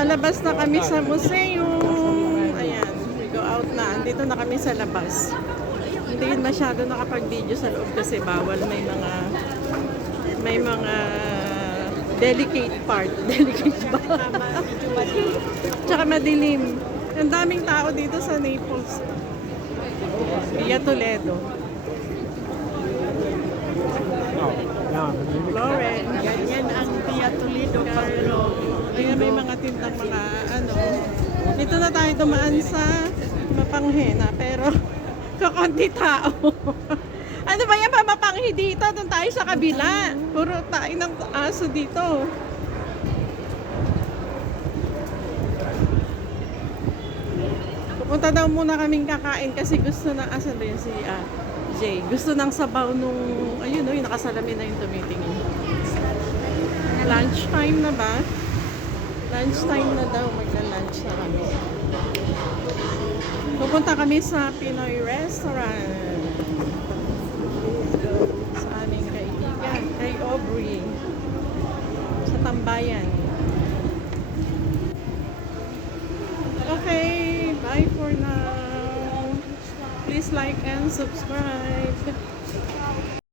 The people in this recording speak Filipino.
Nakalabas na kami sa museum. Ayan, we go out na. Andito na kami sa labas. Hindi masyado nakapag-video sa loob kasi bawal, may mga delicate part. Delicate ba? Tsaka madilim. Ang daming tao dito sa Naples. Via Toledo. Lauren. Ganyan ang Via Toledo, pero Ayan, may mga tindang mga ano. Dito na tayo dumaan sa Mapanghena, pero kakunti tao. Ano ba yan, Mapanghi dito? Doon tayo sa kabila. Puro tayo ng aso dito. Pupunta daw muna kaming kakain kasi gusto na, asan ba yun si Jay? Gusto ng sabaw nung, ayun o, yung nakasalamin na yung tumitingin. Lunchtime na ba? Lunchtime na daw, magla-lunch na kami. Pupunta kami sa Pinoy restaurant. Sa aming kaibigan, kay Aubrey. Sa Tambayan. Okay, bye for now. Please like and subscribe.